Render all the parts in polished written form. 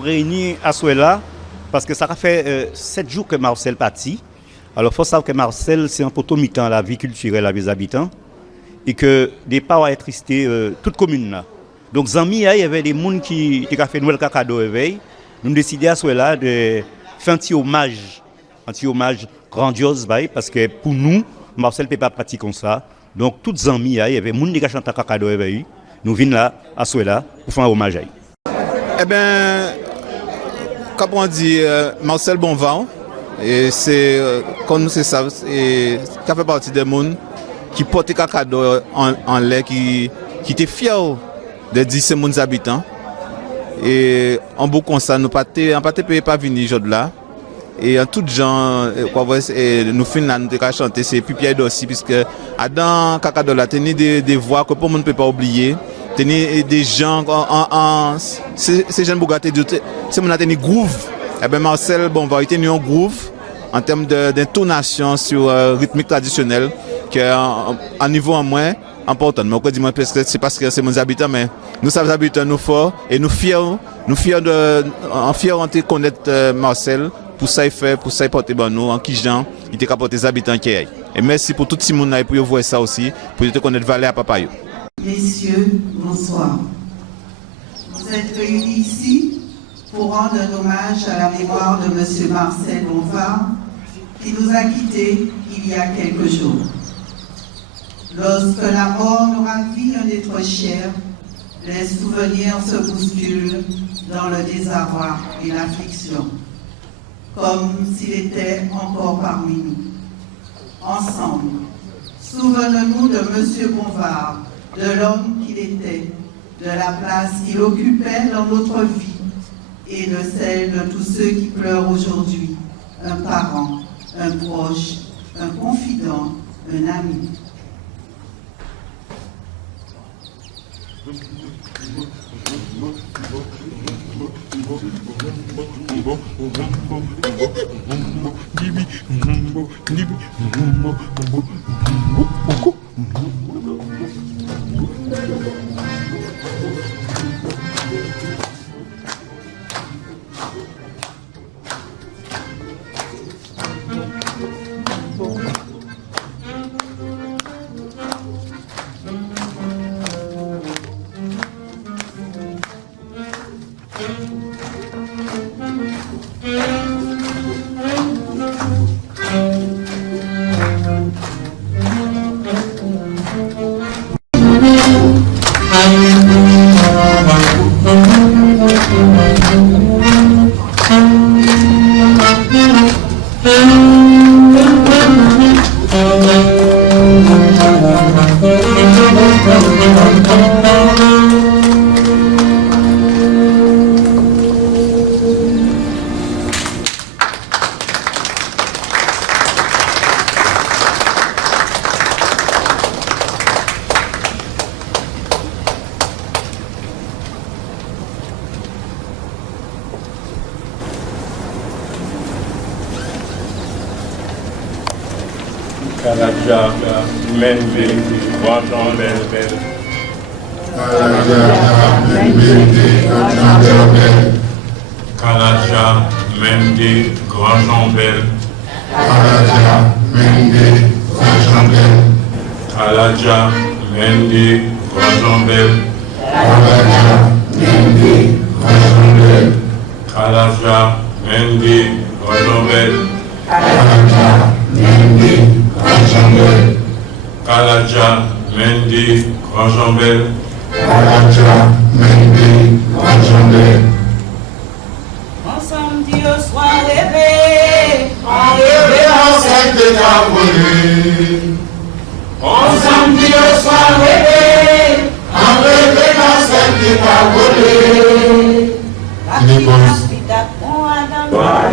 Réunis à Souela parce que ça a fait 7 jours que Marcel parti. Alors il faut savoir que Marcel c'est un potomitan à la vie culturelle avec les habitants et que des parents être tristés toute commune là. Donc Zami il y avait des gens qui ont fait Noël Kakado éveil. Nous avons décidé à Souela de faire un petit hommage grandiose parce que pour nous Marcel ne peut pas pratiquer comme ça. Donc toutes Zami il y avait des gens qui ont chanté Kakado éveil. Nous venons là à Souela pour faire un hommage. Eh bien, comme on dit, Marcel Bonvent, et c'est comme c'est ça, et ça fait partie des gens qui portent cadeau en l'air, qui étaient fiers de dire ces gens habitants. Et en beau constat, nous ne pouvons pas venir aujourd'hui là. Et en tout gens, nous finissons là, nous avons chanté, c'est Pipier aussi, puisque dans Kakado là, il y a des voix que tout le monde ne peut pas oublier. Tenir des gens ces jeunes Bougaté c'est mon atteint groove. Eh ben Marcel Bonvent il tenir un groove en termes d'intonation sur rythmique traditionnel qui est un niveau en moins important. Mais on peut dire parce que c'est parce que c'est mon habitants, mais nous sommes habitants nous forts et nous fiers de connaître Marcel pour ça il fait, pour ça il porte nous en qui gens il était capable des habitants qui est. Et merci pour tout ce monde là pour voir ça aussi pour te connaître Valais à Papayo. Messieurs, bonsoir. Vous êtes réunis ici pour rendre un hommage à la mémoire de M. Marcel Bonvent qui nous a quittés il y a quelques jours. Lorsque la mort nous ravit un être cher, les souvenirs se bousculent dans le désarroi et l'affliction, comme s'il était encore parmi nous. Ensemble, souvenons-nous de M. Bonvent, de l'homme qu'il était, de la place qu'il occupait dans notre vie et de celle de tous ceux qui pleurent aujourd'hui, un parent, un proche, un confident, un ami. Kalaja, Menve, Grand Belle. Kalaja, Menve, Grand Jambel. Kalaja, Menve, Grand Jambel. Kalaja, Menve, Grand Jambel. Kalaja, Mendy, Grand Jambel. Ensemble, Dieu soit rêvé. Marcel de Cavolé. Ensemble, Dieu soit rêvé. Marcel de Cavolé. La capitale, on a dans Raj.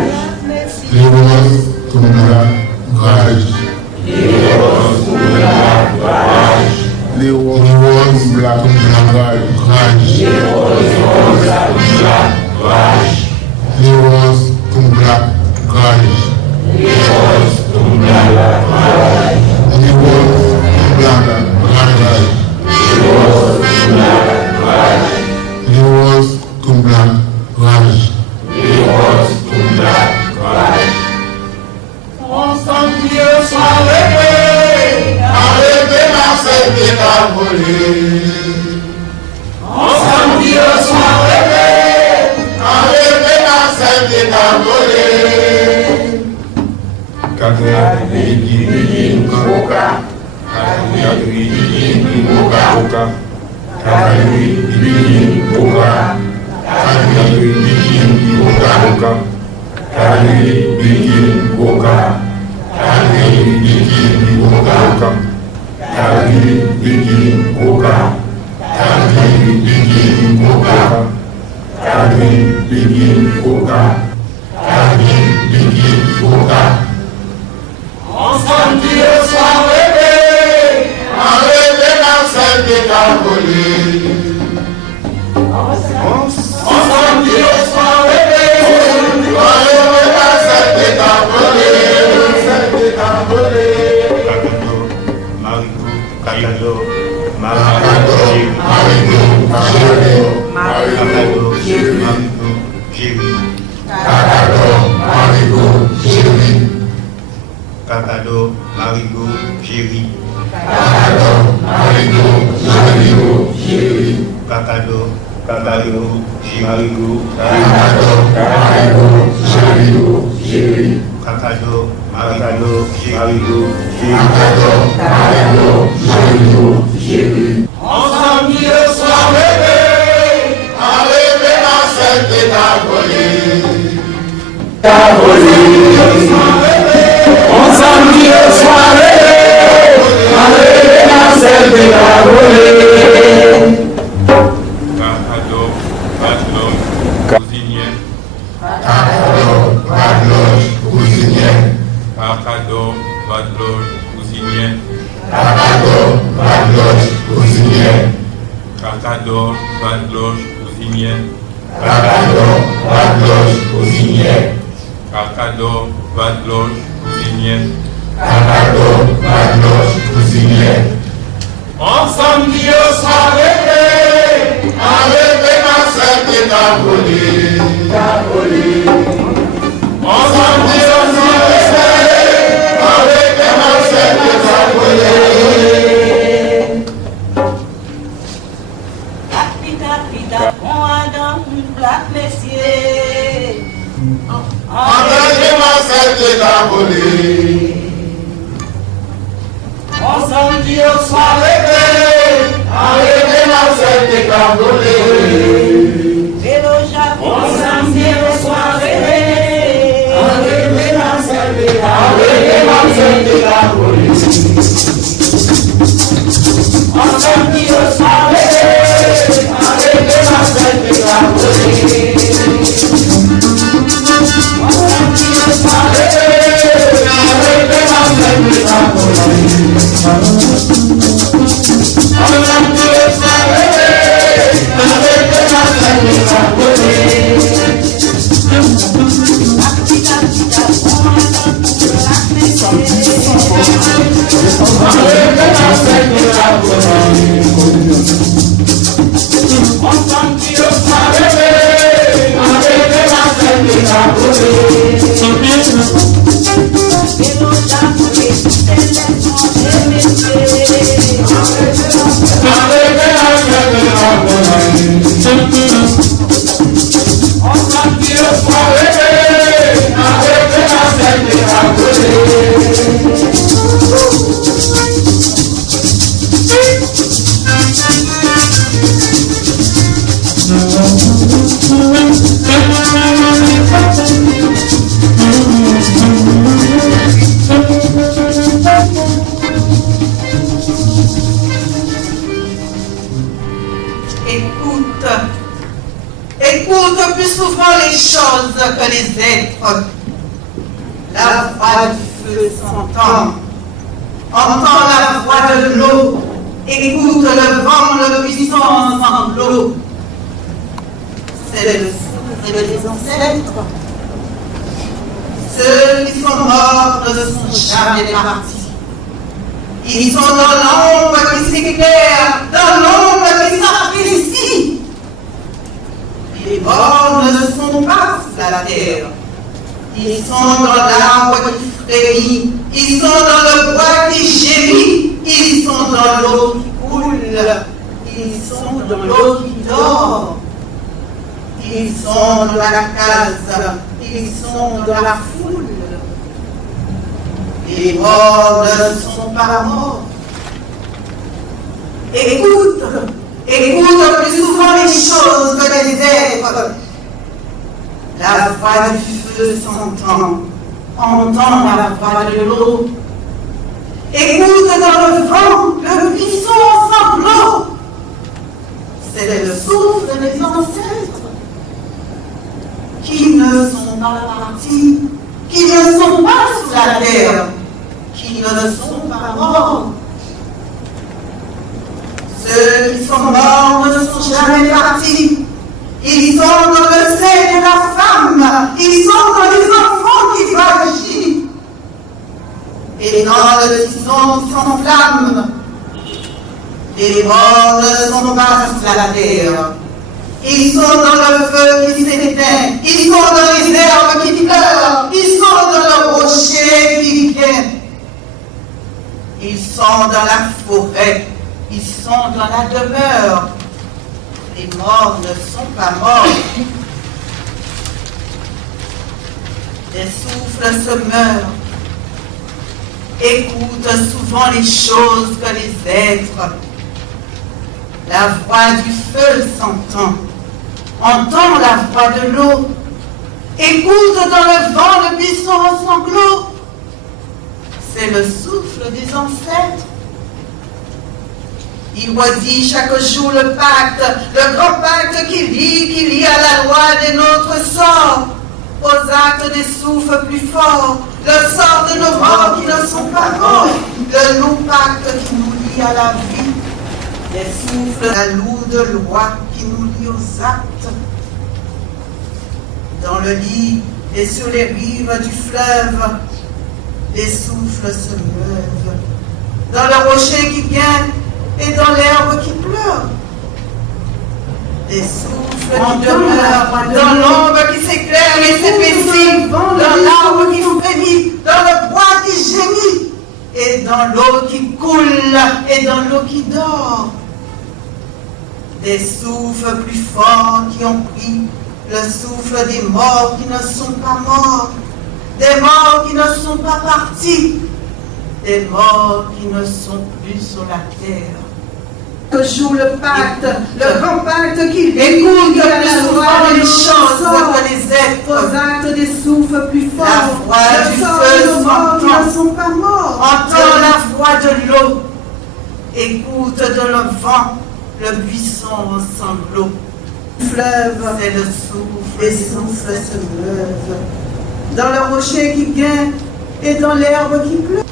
Écoute plus souvent les choses que les êtres. La voix du feu s'entend. Entends la voix de l'eau. Écoute le vent, le puissant sanglot. C'est le souffle des ancêtres. Ceux qui sont morts ne sont jamais partis. Ils sont dans l'ombre qui s'éclaire, dans l'ombre qui s'apprécie. Les morts ne sont pas à la terre. Ils sont dans l'arbre qui frémit. Ils sont dans le bois qui gémit. Ils sont dans l'eau qui coule. Ils sont dans l'eau qui dort. Ils sont dans la case, ils sont dans la foule. Les morts ne sont pas morts. Écoute plus souvent les choses que les êtres. La voix du feu s'entend, entend la voix de l'eau. Écoute dans le vent le buisson en sanglots. C'est le souffle des ancêtres qui ne sont pas partis, qui ne sont pas sous la terre, qui ne sont pas morts. Ceux qui sont morts ne sont jamais partis. Ils sont dans le sein de la femme. Ils sont dans les enfants qui vagissent. Et dans le tison qui s'enflamme. Les morts ne sont pas sous la terre. Ils sont dans le feu qui s'éteint. Ils sont dans les herbes qui pleurent. Ils sont dans le rocher qui vient. Ils sont dans la forêt. Ils sont dans la demeure. Les morts ne sont pas morts. Les souffles se meurent. Écoute souvent les choses que les êtres. La voix du feu s'entend. Entends la voix de l'eau. Écoute dans le vent le buisson en sanglots. C'est le souffle des ancêtres. Il redit chaque jour le pacte, le grand pacte qui lie à la loi de notre sort, aux actes des souffles plus forts, le sort de nos morts qui ne sont pas morts, le long pacte qui nous lie à la vie, les souffles, la lourde loi qui nous lie aux actes. Dans le lit et sur les rives du fleuve, les souffles se meuvent. Dans le rocher qui vient, et dans l'herbe qui pleure, des souffles qui demeurent, dans l'ombre qui s'éclaire et s'épaissit, dans l'arbre qui frémit, dans le bois qui gémit, et dans l'eau qui coule, et dans l'eau qui dort. Des souffles plus forts qui ont pris le souffle des morts qui ne sont pas morts, des morts qui ne sont pas partis, des morts qui ne sont plus sur la terre. Que joue le pacte, le grand pacte qui écoute la voix des choses que les êtres, aux actes des souffles plus forts, la voix du feu s'entend, qui ne sont pas morts, entend la voix de l'eau, écoute dans le vent le buisson en sanglots. Le fleuve, c'est le souffle, les souffles se meuvent, dans le rocher qui vient et dans l'herbe qui pleure.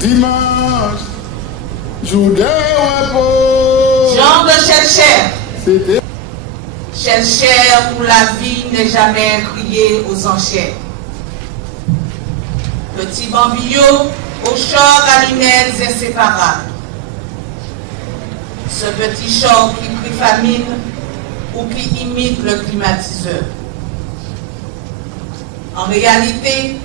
Dimanche, jour de repos. Jean de Cherchère. C'était Cher où la vie n'est jamais criée aux enchères. Petit bambillot au choc à lunettes inséparables. Ce petit choc qui crie famine ou qui imite le climatiseur. En réalité,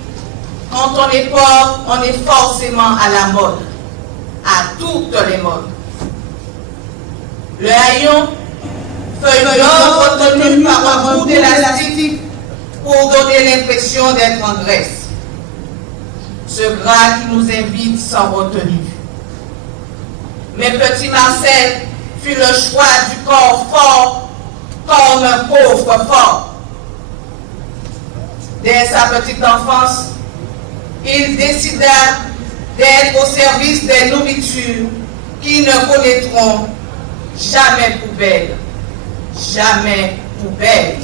quand on est pauvre, on est forcément à la mode, à toutes les modes. Le haillon, feuille d'or retenue par un bout d'élastique pour donner l'impression d'être en Grèce. Ce gras qui nous invite sans retenue. Mais petit Marcel fut le choix du corps fort comme un pauvre fort. Dès sa petite enfance, il décida d'être au service des nourritures qui ne connaîtront jamais poubelle. Jamais poubelle.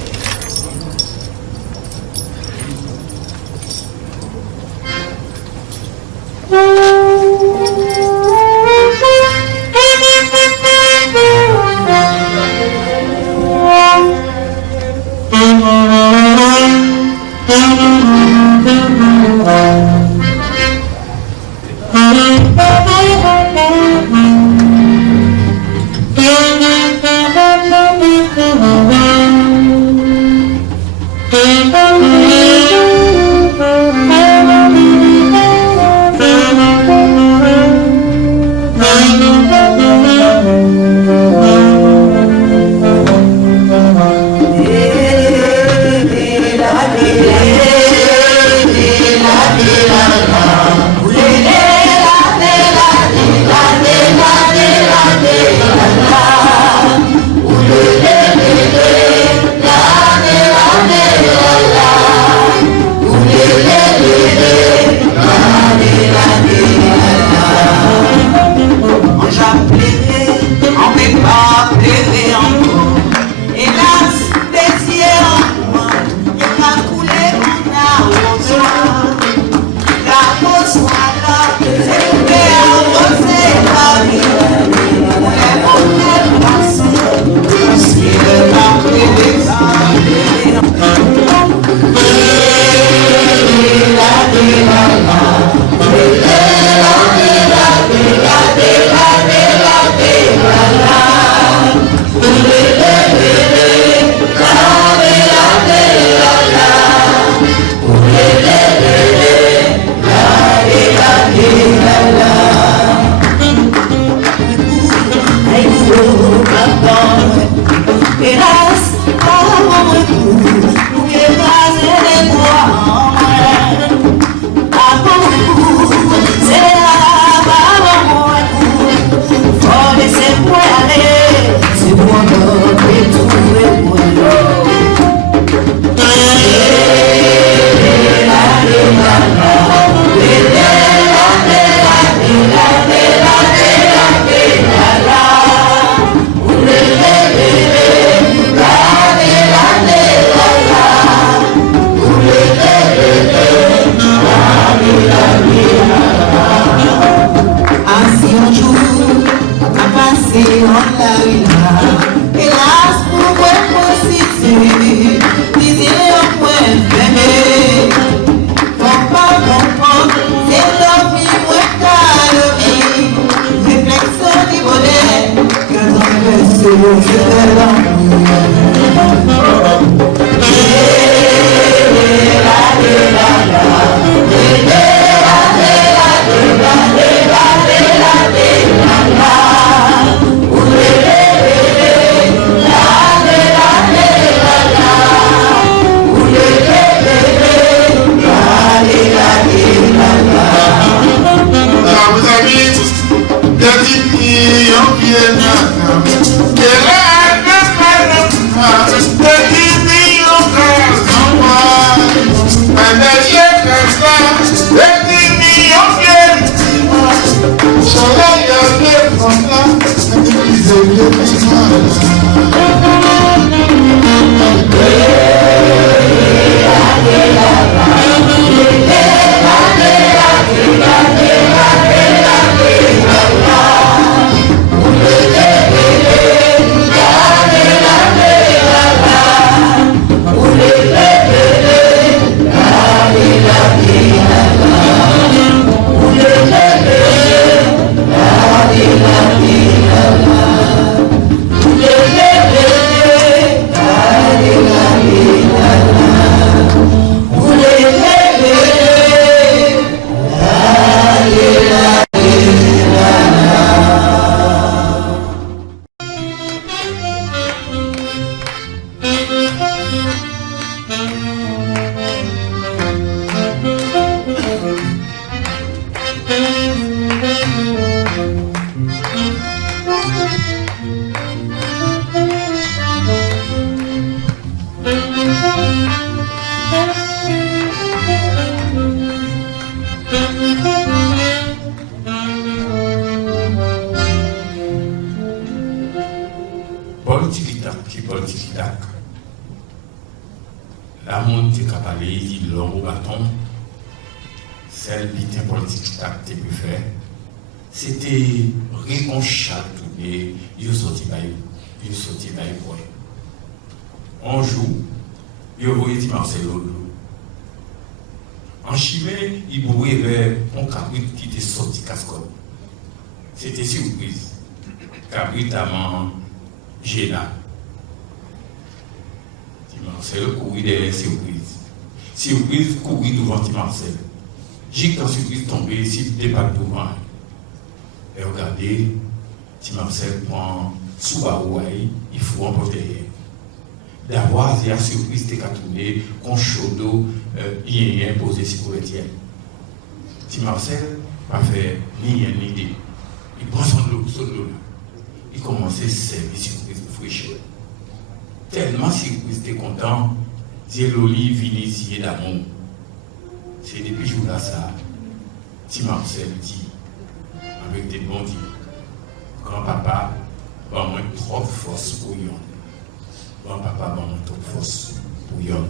Hélas, des yeux en moi, il m'a coulé mon monde qui est capable de dire l'homme au bâton, celle qui était politique qui pu faire, c'était réconcilier tourner, il sorti par quoi. Un jour, il voyait Marcel l'autre. En Chimay, il voyait vers un cabrit qui était sorti cascode. C'était surprise. Cabrit à maman, Géna. Marcel courit derrière surprise. Surprise courit devant Marcel. J'ai quand surprise tombé ici, débat devant. Et regardez, Marcel prend sous Barouaï, il faut emporter. D'avoir la surprise de tourner, qu'on chaud il est imposé sur le tien. Marcel n'a fait ni rien ni deux. Il prend son lot. Il commence à servir surprise pour fraîcheur. Tellement surprise était content, Dieu l'olive initié d'amour. C'est depuis ce jour-là ça. Marcel dit, avec des bons dits, grand-papa, va moins trop force pour yon. Grand-papa, va moins trop force pour yon.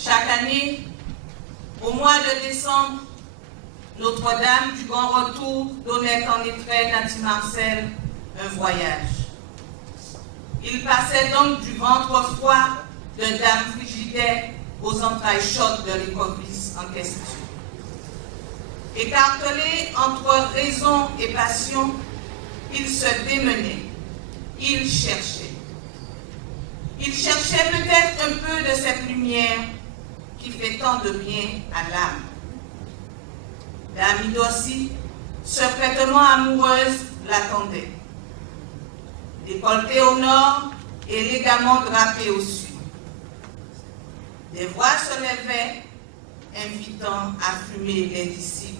Chaque année, au mois de décembre, Notre-Dame du Grand Retour donnait en effet à Marcel un voyage. Il passait donc du ventre froid de Dame Frigidaire aux entrailles chaudes de l'économiste en question. Écartelé entre raison et passion, il se démenait, il cherchait. Il cherchait peut-être un peu de cette lumière qui fait tant de bien à l'âme. Dame Idossi, secrètement amoureuse, l'attendait. Décolleté au nord, élégamment drapé au sud. Des voix se levaient, invitant à fumer les disciples.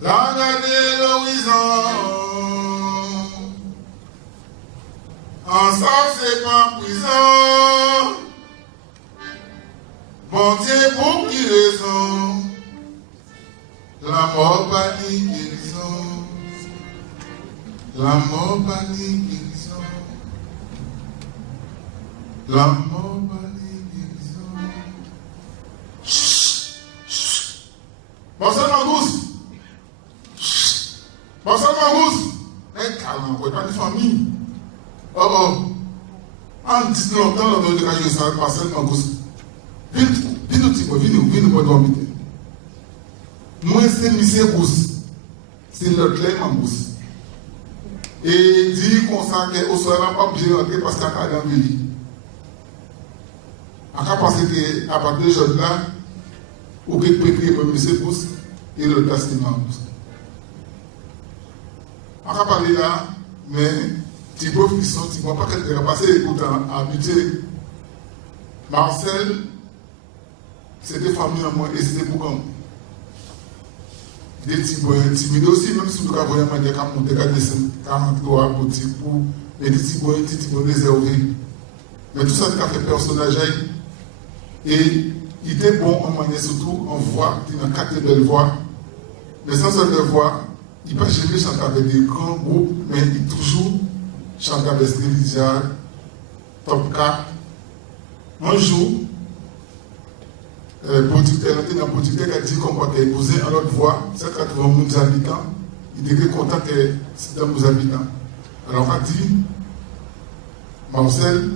Regardez l'horizon, ensemble c'est pas prison. Bon Dieu pour qui raison, la mort pas ni guérison, la mort pas ni guérison, la mort pas ni guérison. Chut, chut. Bon c'est ma gousse. Bon, ça m'a rousse. Un calme, quoi, pas de famille. Oh. En 19 ans, on doit dégager ça, Marcel Mangous. Viens, pour dormir. Moi, c'est Monsieur Rousse. C'est le clé Mangous. Et dit qu'on s'en au soir, on n'a pas obligé rentrer parce qu'il y a un vie. On a pensé qu'à partir de ce jour-là, on peut écrire pour Monsieur Rousse et le place de Mangous. On va parler là, mais tu peux frisson, tu ne vas pas passer pourtant habitué. Marcel, c'était famille en moi et c'était pour quand. Des petits boys timides aussi, même si vous avez vraiment des cas monter, des descendre, 43 boutiques pour les petits boys réservés. Mais tout ça, ça fait personnage. Et il était bon en manière, surtout en voix, il a 4 belles voix. Mais sans cette voix, il n'a pas jamais chanté avec des grands groupes, mais il toujours chanté avec Stélidia, Top 4. Un jour, le producteur qui a dit qu'on va épouser à l'autre voix, 180 000 habitants, il était content que c'était nos habitants. Alors on a dit, Marcel,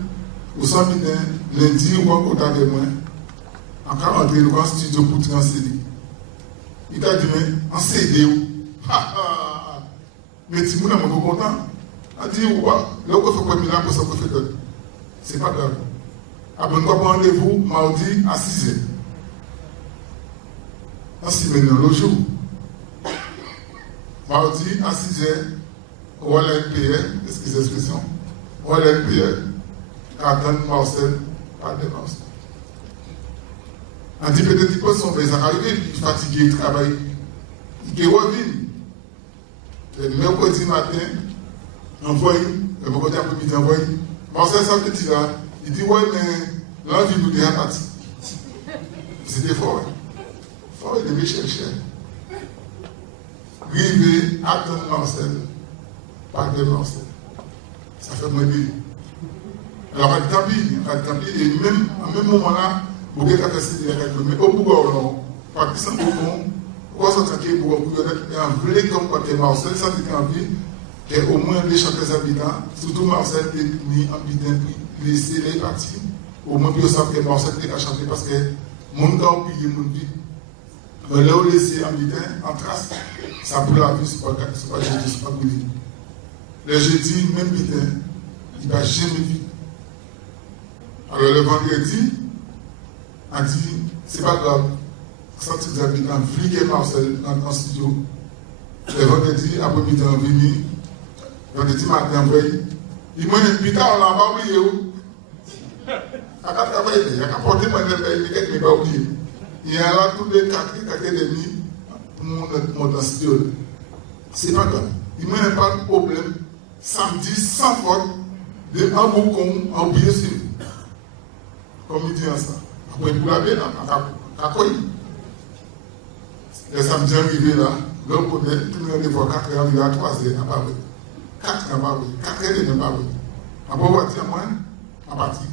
vous savez bien, lundi, ou en contact avec moi, en 40 le grand studio pour tirer en CD. Il t'a dit, mais en CD, mais si vous n'êtes pas content, on dit, là, on fait quoi, là, pour ça, on fait d'autres. C'est pas grave. Après, on va prendre rendez-vous mardi à 6h. En 6 minutes, le jour. Mardi à 6h, on va à l'NPR, excusez l'expression, on va à l'NPR, attendre Marcel, pas de Marcel. On dit peut-être qu'il peut somber, ça arrive, il est fatigué, il travaille. Il est revenu. Le mercredi matin, envoyé, le mercredi après-midi, envoyé. Marcel, ça petit là, il dit ouais, mais l'envie nous déjà parti. C'était fort. Fort, il devait chercher. Rivé, attendre Marcel, pas de Marcel. Ça fait moins bien. Alors, on a dit tant pis, et même, en même moment là, vous pouvez faire des règles, mais au bout, pas que ça, pourquoi ça tranquille pour un vrai comme côté Marcel, ça dit envie, qu'au moins les chaque habitants, surtout Marcel, ni habitant, laisser les parties, au moins ils savent que Marcel est à chanter parce que mon gars a oublié mon vie. Mais là où laisser habitant en trace, ça pour la vie, c'est pas jeudi, c'est pas brûlé. Le jeudi, même habitant, il va jamais vivre. Alors le vendredi, a dit, c'est pas grave. Sorti des habitants, fliquer Marcel dans le studio. Le vendredi, après-midi, on est venu. Vendredi matin, il m'a dit, putain, on l'a pas oublié. Il a qu'à porter mon élevé, il m'a pas oublié. Il y a là tous les 4 et demi pour mon dans le studio. C'est pas grave. Il m'a pas de problème. Samedi, sans faute, de un boucon, a oublié sur. Comme il dit ça. Après, pour la belle, à quoi le samedi arrivé là, l'homme connaît, tout le monde voit 4 heures, il y a 3 heures, à pas vrai. 4 heures, à pas vrai. 4 heures, il n'y a pas vrai. Après, on va dire, moi, à partir.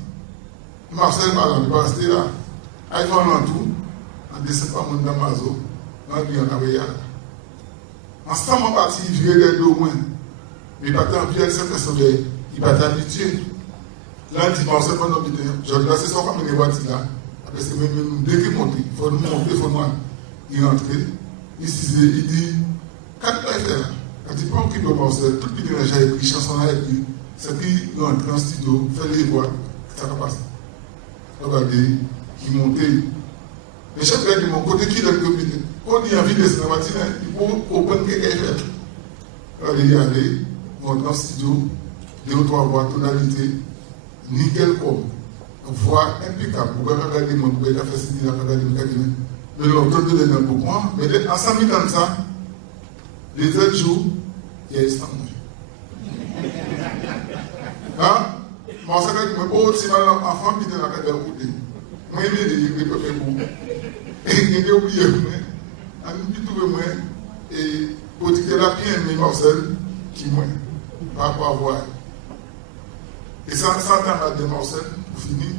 Marcel, par exemple, il va rester là. Il va en tout. en décembre, mon Damazo, dans le Guyanabéa. Ensemble, on parti, il virait des deux au moins. Mais pas tant, puis il y a certains soleils, il pas habitué. Là, il dit, c'est pas notre idée. Je vais passer son famille de voiture là. Après, c'est même dès qu'il monte, il faut nous monter, il faut nous rentrer. Il dit, quand il a fait là, quand il prend qu'il doit penser, tout le monde a écrit chanson là, et puis, c'est qu'il rentre dans le studio, fait les voix, ça va passer. Regardez, il montait. Mais chaque fois, de mon côté, qui est le comité, on dit envie de se rabattre, il faut comprendre ce qu'il fait. Il y aller, monter dans le studio, 2 ou 3 voix, tonalité, nickel comme, voix impeccable. Vous pouvez regarder mon bébé, faire ce qu'il a regardé mon cabinet. Mais l'autre de l'un pour moi, mais ensemble dans ça, les autres jours, il y a Istanbul. Hein? Moi, ça fait que moi, si ma enfant qui est dans la cadre de route, moi, il est des peuples pour. Et il est oublié, moi. Il est trouvé, moi. Et pour dire que la bien aimé Marcel, qui, moi, va pas voir. Et ça, ça dans de Marcel, pour finir,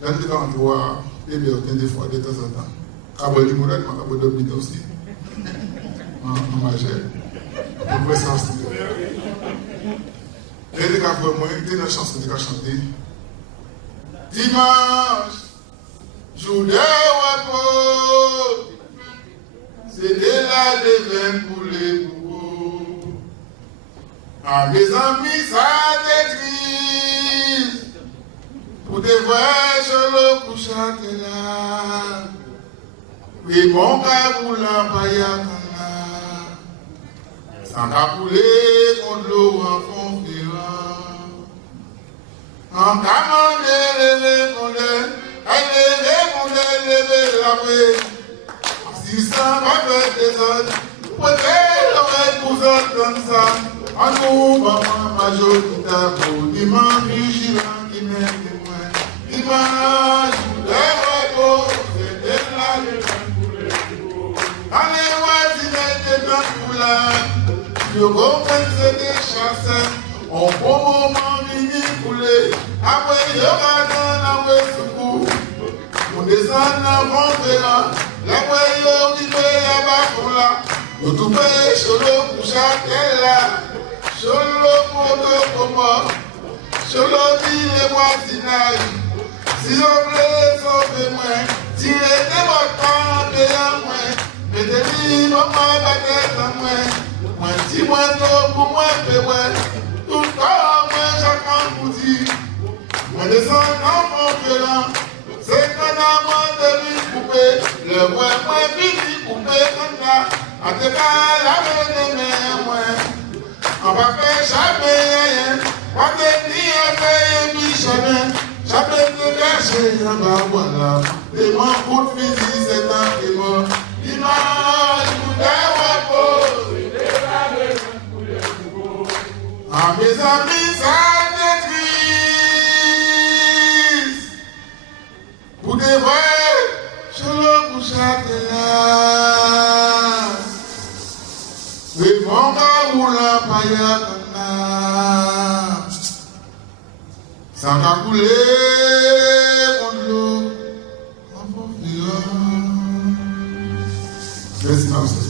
là, nous devons voir les bertins des fois, de temps en temps. Cabot du Mourad, ma cabot de Bidon aussi. En majeur. Pour voir ça aussi. Et les gars, moi, il était dans la chanson que j'ai chanté. Dimanche, jour de repos, c'était là des vins pour les bourreaux. À mes amis, ça t'écrit. Pour te voir, je le couche à tes là. Oui, mon gars, pour la paillade. Sans capouler contre l'eau en fond firant. En camant lever mon lait, lever la paix. Si ça va faire des autres, peut-être l'aurait pour autres comme ça. En nous, maman, majorité pour dimanche, vigilant qui m'aime témoin. Dimanche, les repos, c'était là le temps pour les jours. Allez, ouais, si c'était temps pour la. Je comprends que c'est des chasseurs, on peut moment vini couler, après il y aura dans la secours. On descend avant de là, la voyou qui fait là-bas pour là, nous tout fait sur le couche à quel là, sur le poteau comme moi, sur le dit les voisinages. Si on voulait sauver moi, tirez des bâtons de moi, mettez-lui maman baguette à moi. Moi, si moi, pour moi, tout le temps, moi, chacun vous dit. Moi, descendant mon violent, c'est qu'on a moins de vie coupée. Le moi, vite coupé comme ça. En tout cas, la veine de moi. On va faire jamais rien. On te dit, on fait un bichonnet. Jamais de cacher, on va voilà. Les mains pour le physique, c'est un qui mort. Dimanche, tout est repos. À mes amis, ça détruit. Pour des vrais, je le couche à tes là. Mais mon gars ou la paillade, ça va couler contre l'eau. Merci, Marcel.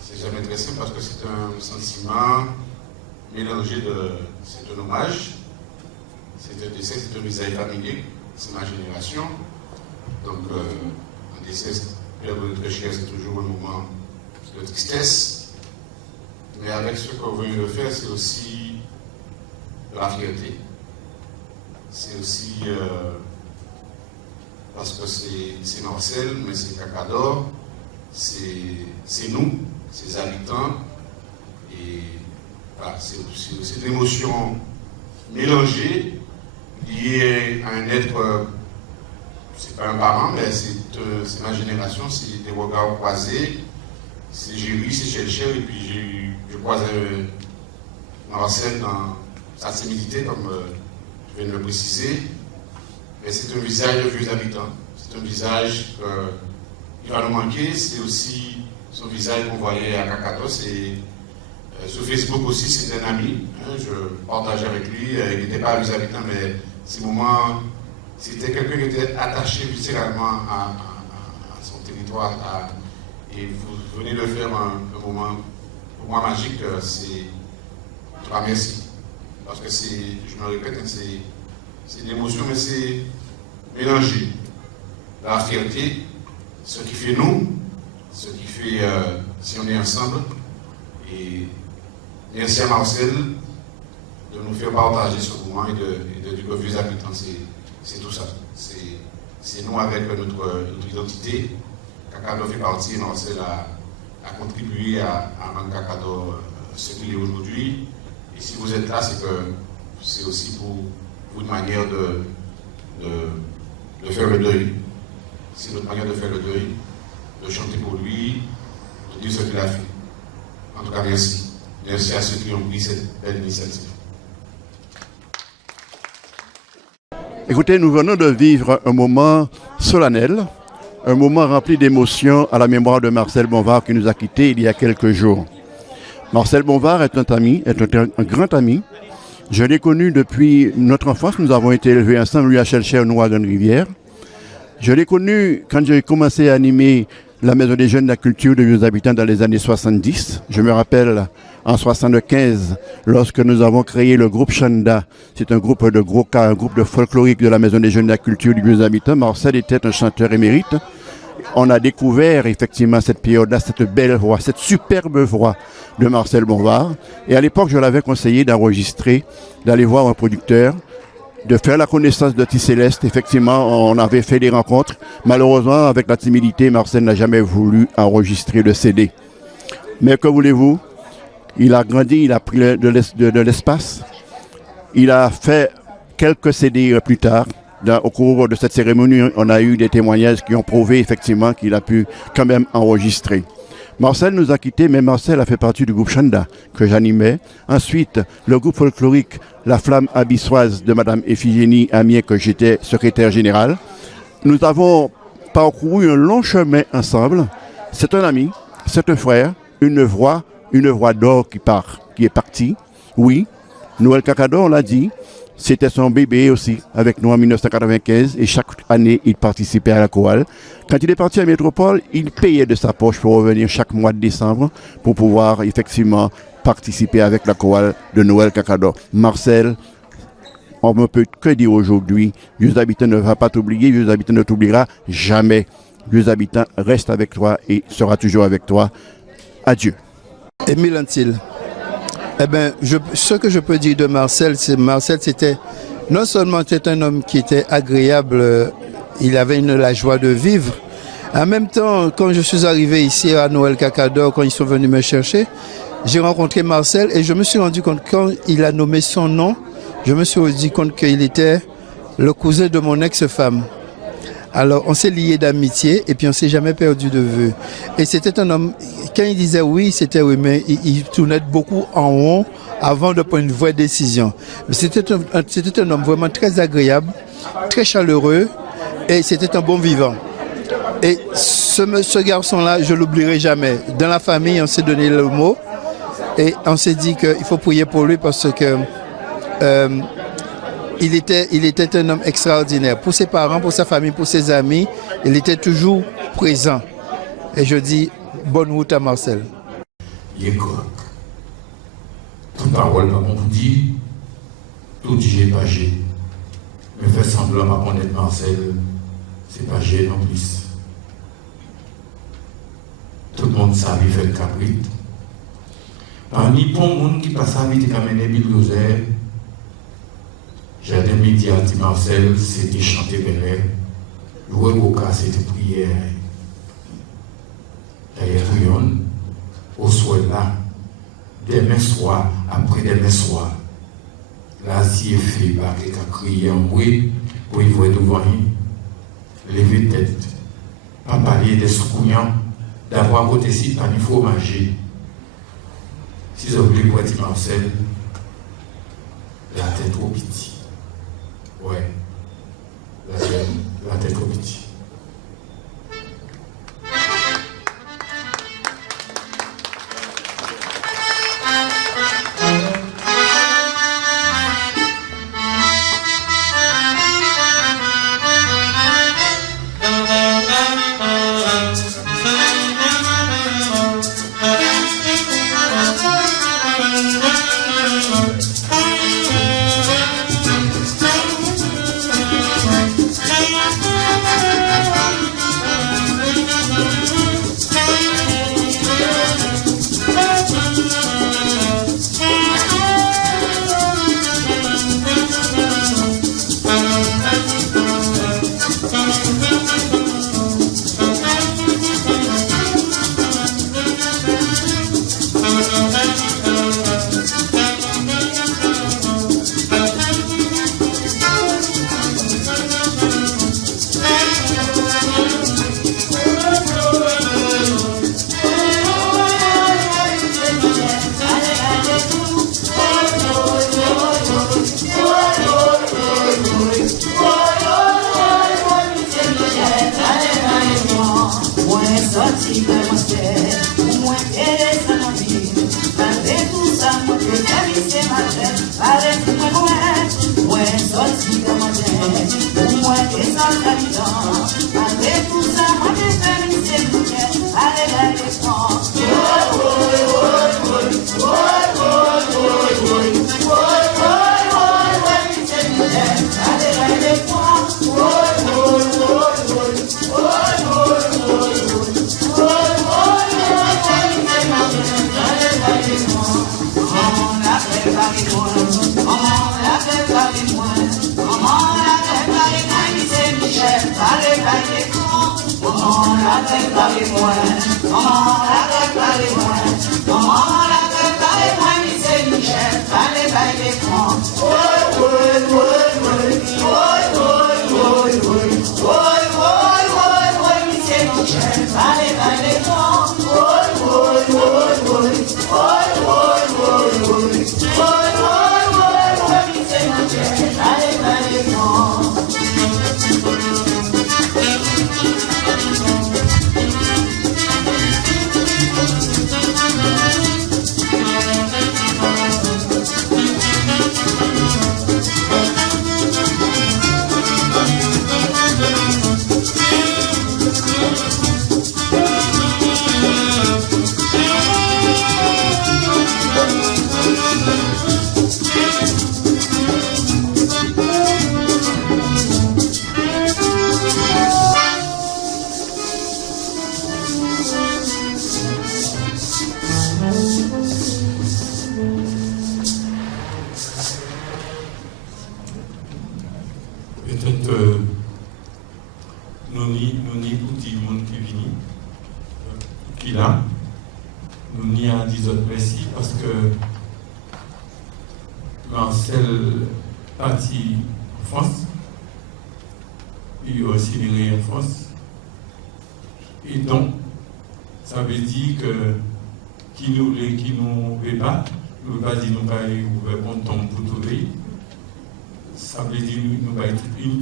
C'est jamais très simple parce que c'est un sentiment mélanger c'est un hommage, c'est un décès, c'est un visage familier, c'est ma génération. Donc, un décès, père de notre cher, c'est toujours un moment de tristesse. Mais avec ce qu'on veut le faire, c'est aussi de la fierté. C'est aussi parce que c'est Marcel, mais c'est Cacador, c'est nous, ses habitants. Et voilà, c'est aussi une émotion mélangée, liée à un être, c'est pas un parent, mais c'est ma génération, c'est des regards croisés. C'est Géry, c'est Chelchel, et puis je croise Marcel dans sa timidité, comme je viens de le préciser. Mais c'est un visage de vieux habitants. C'est un visage qui va nous manquer. C'est aussi son visage qu'on voyait à Cakados. Et sur Facebook aussi, c'est un ami. Je partageais avec lui. Il n'était pas à vieux habitants, mais ces moments, c'était quelqu'un qui était attaché viscéralement à son territoire. Et vous venez de faire un moment pour moi magique. C'est trois merci. Parce que je me répète, c'est une émotion, mais c'est mélangé. La fierté, ce qui fait nous, ce qui fait si on est ensemble. Et merci à Marcel de nous faire partager ce moment et de dire que vieux habitants, c'est tout ça. C'est nous avec notre identité. Cacado fait partie, Marcel a contribué à rendre Cacado ce qu'il est aujourd'hui. Et si vous êtes là, c'est que c'est aussi pour une manière de faire le deuil. C'est notre manière de faire le deuil, de chanter pour lui, de dire ce qu'il a fait. En tout cas, merci. Merci à ceux qui ont pris cette belle initiative. Écoutez, nous venons de vivre un moment solennel, un moment rempli d'émotions à la mémoire de Marcel Bonvard qui nous a quittés il y a quelques jours. Marcel Bonvard est un grand ami. Je l'ai connu depuis notre enfance. Nous avons été élevés ensemble, lui à Chelcher, nous à Grande-Rivière. Je l'ai connu quand j'ai commencé à animer la Maison des Jeunes de la Culture de Vieux Habitants dans les années 70. Je me rappelle en 75, lorsque nous avons créé le groupe Chanda. C'est un groupe de folklorique de la Maison des Jeunes de la Culture de Vieux Habitants. Marcel était un chanteur émérite. On a découvert effectivement cette période-là, cette belle voix, cette superbe voix de Marcel Bonvard. Et à l'époque, je l'avais conseillé d'enregistrer, d'aller voir un producteur, de faire la connaissance de T-Céleste. Effectivement, on avait fait des rencontres. Malheureusement, avec la timidité, Marcel n'a jamais voulu enregistrer le CD. Mais que voulez-vous? Il a grandi, il a pris de l'espace. Il a fait quelques CD plus tard. Au cours de cette cérémonie, on a eu des témoignages qui ont prouvé effectivement qu'il a pu quand même enregistrer. Marcel nous a quittés, mais Marcel a fait partie du groupe Chanda que j'animais. Ensuite, le groupe folklorique La Flamme Abyssoise de Madame Ephigénie Amier, que j'étais secrétaire général. Nous avons parcouru un long chemin ensemble. C'est un ami, c'est un frère, une voix d'or qui est partie. Oui, Noël Cacado, on l'a dit. C'était son bébé aussi, avec nous en 1995, et chaque année, il participait à la chorale. Quand il est parti à Métropole, il payait de sa poche pour revenir chaque mois de décembre pour pouvoir effectivement participer avec la chorale de Noël Cacado. Marcel, on ne peut que dire aujourd'hui, Vieux Habitants ne va pas t'oublier, Vieux Habitants ne t'oubliera jamais. Vieux Habitants reste avec toi et sera toujours avec toi. Adieu. Émile Antil. Eh bien, ce que je peux dire de Marcel, c'était non seulement c'était un homme qui était agréable, il avait la joie de vivre. En même temps, quand je suis arrivé ici à Noël Cacador, quand ils sont venus me chercher, j'ai rencontré Marcel et je me suis rendu compte, quand il a nommé son nom, je me suis rendu compte qu'il était le cousin de mon ex-femme. Alors, on s'est liés d'amitié et puis on ne s'est jamais perdu de vue. Et c'était un homme, quand il disait oui, c'était oui, mais il tournait beaucoup en rond avant de prendre une vraie décision. Mais c'était un homme vraiment très agréable, très chaleureux et c'était un bon vivant. Et ce garçon-là, je ne l'oublierai jamais. Dans la famille, on s'est donné le mot et on s'est dit qu'il faut prier pour lui parce que il était un homme extraordinaire. Pour ses parents, pour sa famille, pour ses amis, il était toujours présent. Et je dis bonne route à Marcel. L'écoque. toute parole, pas bon pour dire, tout G pas G. Mais faire semblant de connaître Marcel, c'est pas G non plus. Tout le monde savait faire le caprit. Parmi les gens qui passent à vite comme un bibliothèque, j'ai des médias dit Marcel, c'était chanter Bel-Air. Louer au cas, c'était prière. D'ailleurs, au soir là, demain soir, après demain soir, là, si il fait, il a crié en bruit pour y voir devant lui, lever tête, pas parler des soucouillants, d'avoir côté si pas il faut manger. Si vous oubliez pour dire Marcel, la tête trop petite. Ouais, la tête trop petite.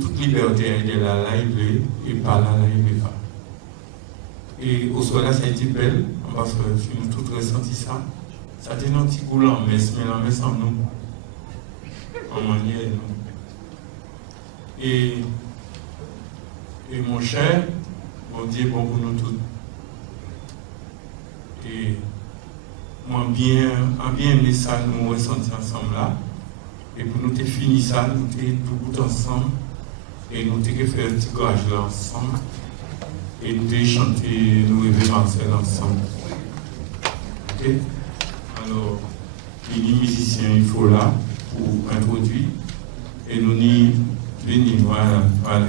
Toute liberté de la live et pas la live pas. Et au soir là, ça a été belle, parce que nous tous ressenti ça. Ça a été un petit goût là, mais la messe en nous. En manière nous. Et mon cher, bon Dieu, bon pour nous tous. Et moi, bien aimé ça, nous ressentir ensemble là. Et pour nous finir ça, nous tout ensemble. Et nous avons fait un petit courage là ensemble. Et nous avons chanté, nous rêver Marcel ensemble. Ok? Alors, il y a des musiciens, il faut là pour introduire. Et nous n'y venons, voilà.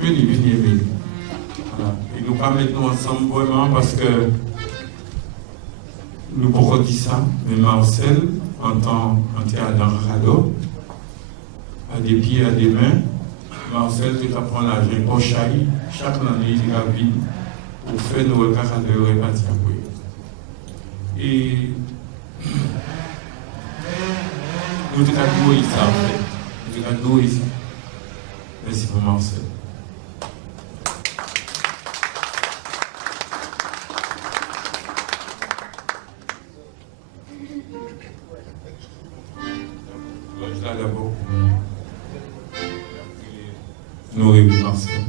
Venez. Voilà. Et nous pas mettre nous ensemble vraiment parce que nous pourrons dire ça, mais Marcel, en tant qu'Adam à des pieds, à des mains, Marcel, tu apprends l'argent pour chaque année, il a vu pour faire nos repas de répartir. Et nous devons louer ça, en fait. Nous devons louer ça. Merci pour Marcel. Là d'abord. Nous rêvons Marcel.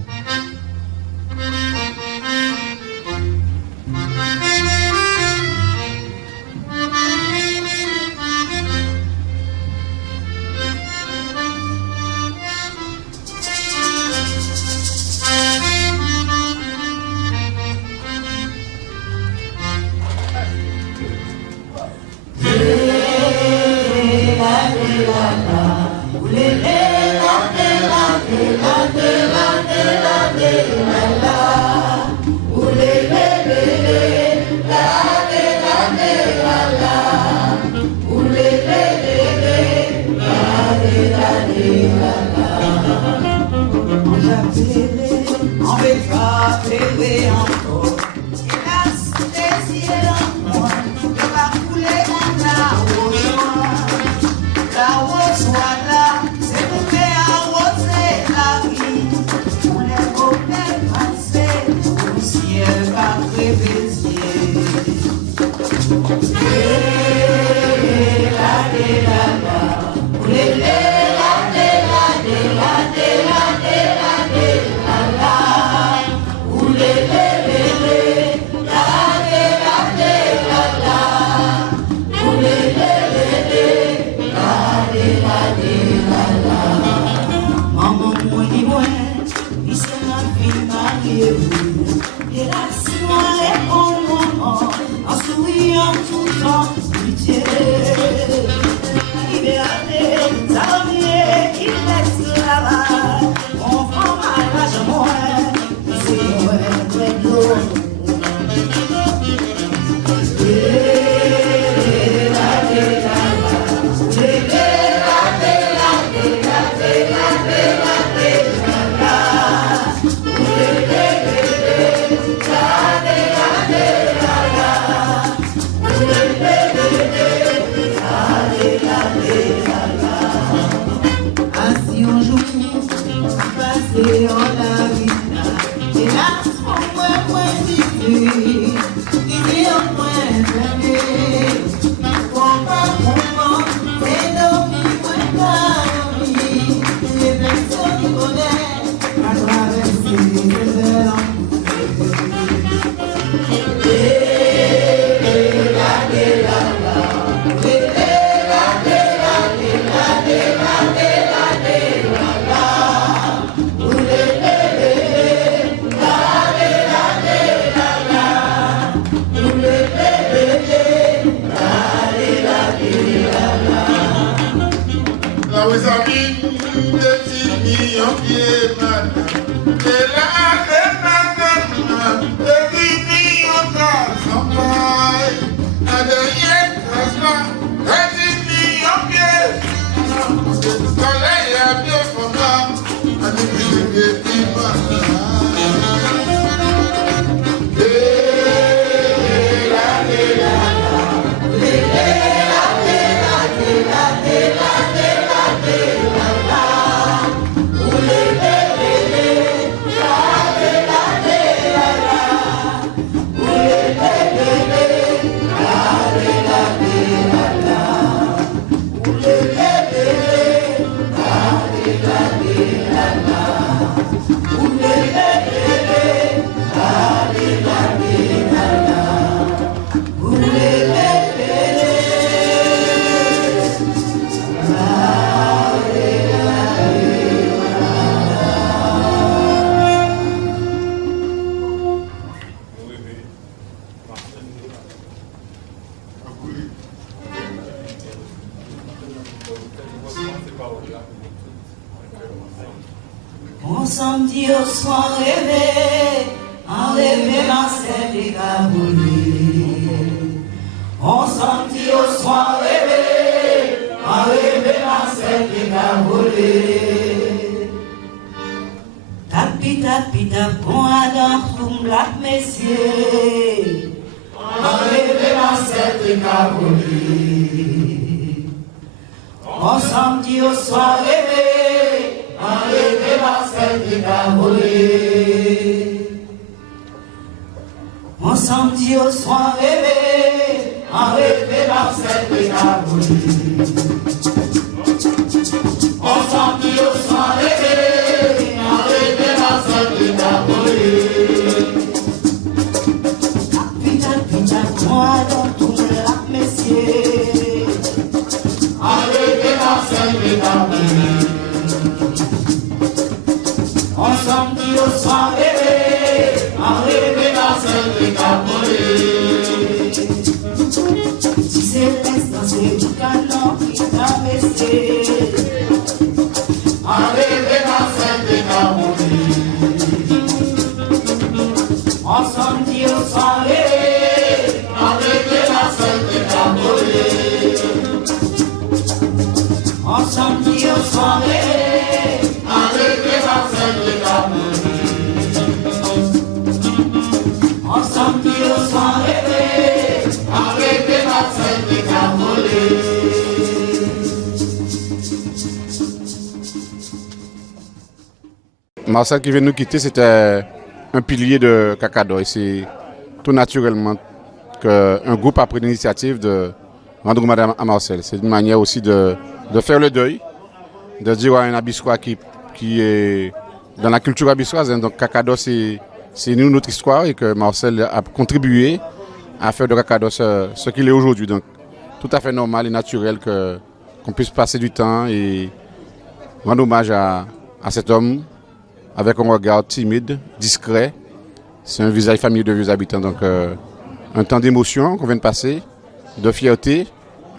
La On samedi au soir rêvé, en rêvé Marcel des Gaboulés. On samedi au soir rêvé, en rêvé Marcel des Gaboulés. Tapi tapi tapon Adam tout black messieurs, en rêvé Marcel des Gaboulés. On samedi au soir rêvé, en rêvé Marcel des Gaboulés. On samedi au soir rêvé, en rêvé Marcel des Gaboulés. On samedi au soir rêvé, en rêvé Marcel des Gaboulés. Pita pita moi dans tout la messieurs, en rêvé Marcel des Gaboulés. On samedi au soir rêvé, en rêvé Marcel des Gaboulés. Si c'est l'instant, c'est du canon qui t'a baissé, en rêvé Marcel des Gaboulés. On samedi au soir rêvé, en rêvé Marcel des Gaboulés. On samedi au soir rêvé, en rêvé Marcel des Gaboulés. On samedi au soir rêvé, en rêvé Marcel des Gaboulés. Marcel qui vient nous quitter, c'était un pilier de Kakado. Et c'est tout naturellement qu'un groupe a pris l'initiative de rendre hommage à Marcel. C'est une manière aussi de faire le deuil, de dire à un Abissois qui est dans la culture abissoise. Donc Kakado, c'est nous, notre histoire, et que Marcel a contribué à faire de Kakado ce qu'il est aujourd'hui. Donc tout à fait normal et naturel qu'on puisse passer du temps et rendre hommage à cet homme avec un regard timide, discret. C'est un visage familier de vieux habitants. Donc un temps d'émotion qu'on vient de passer, de fierté,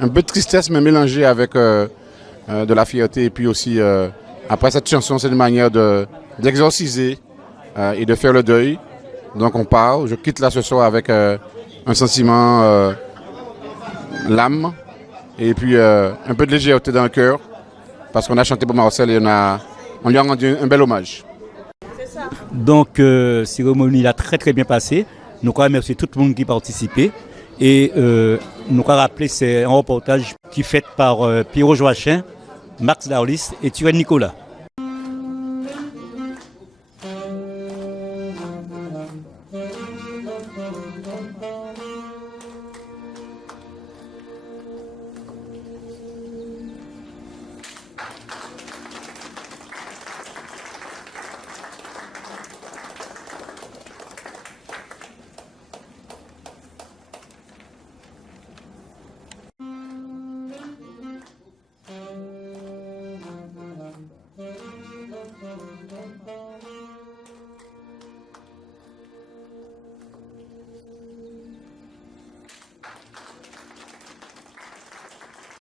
un peu de tristesse mais mélangé avec de la fierté. Et puis aussi, après cette chanson, c'est une manière d'exorciser et de faire le deuil. Donc on part, je quitte là ce soir avec un sentiment, l'âme, et puis un peu de légèreté dans le cœur, parce qu'on a chanté pour Marcel et on lui a rendu un bel hommage. Donc, cérémonie là très très bien passée. Nous remercions tout le monde qui a participé. Et nous rappeler, c'est un reportage qui est fait par Pierrot Joachim, Max Darlis et Thierry Nicolas.